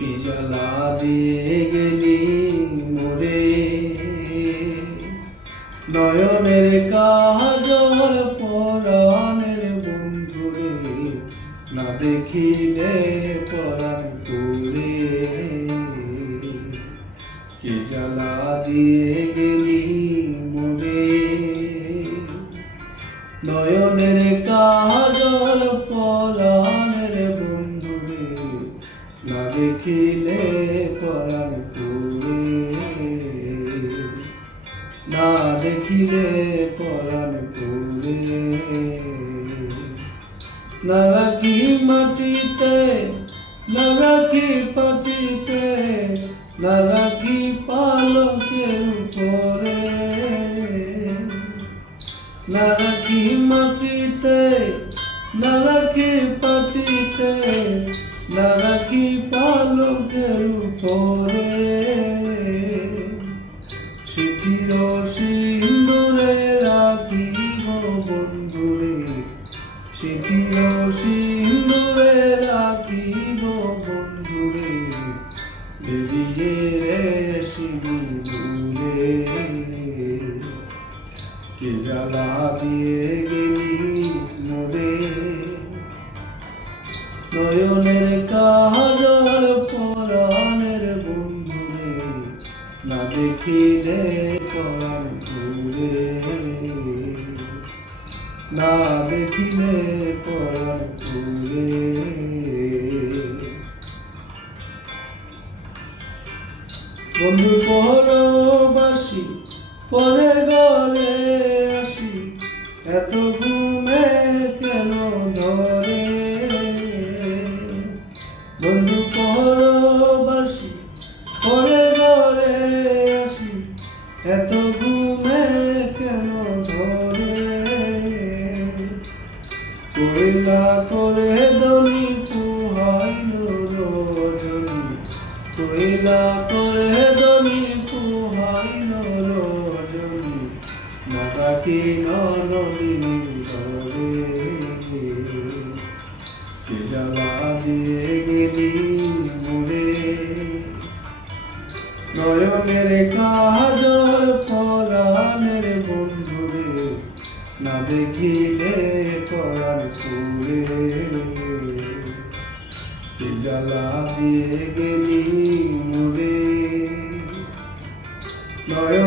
কি জ্বালা দিয়ে গেলি মোরে, নয়নের কাজল পরাণের বন্ধুরে, না দেখিলে পরাণ পুরে। কি জ্বালা দিয়ে গেলি মোরে, নয়নের কাজল পরাণের বন্ধুরে, না দেখিলে পরাণ পুরে, না দেখিলে পরাণ পুরে। না রাখি মাটিতে, না রাখি পাটিতে, না রাখি পালকের উপরে, না রাখি মাটিতে, না রাখি পাটিতে, না রাখি পালকের উপরে। স্মৃতির সিন্দুরে রাখিব বন্ধুরে, স্মৃতির সিন্দুরে রাখিব বন্ধুরে, বেরিয়ে রে শিবিরে। কি জ্বালা দিয়ে গেলি মোরে, নয়নের কাজল পরাণের বন্ধুরে, না দেখিলে পরাণ পুরে, না দেখিলে পরাণ পুরে। বন্ধু পরবাসী পরে ঘরে আসি, এত ঘুমে কেন ধরে। বন্ধু পরবাসী পরে ঘরে আসি, এত ঘুমে কেন ধরে। কইলা করে দলি পুহাইল রজনী, কইলা করে দলি পুহাইল রজনী, না ডাকি নদিনী ধরে। কি জ্বালা দিয়ে গেলি মোরে, নয়নের কাজল পরাণের বন্ধুরে, না দেখিলে পরাণ পুরে। কি জ্বালা দিয়ে গেলি মোরে, নয়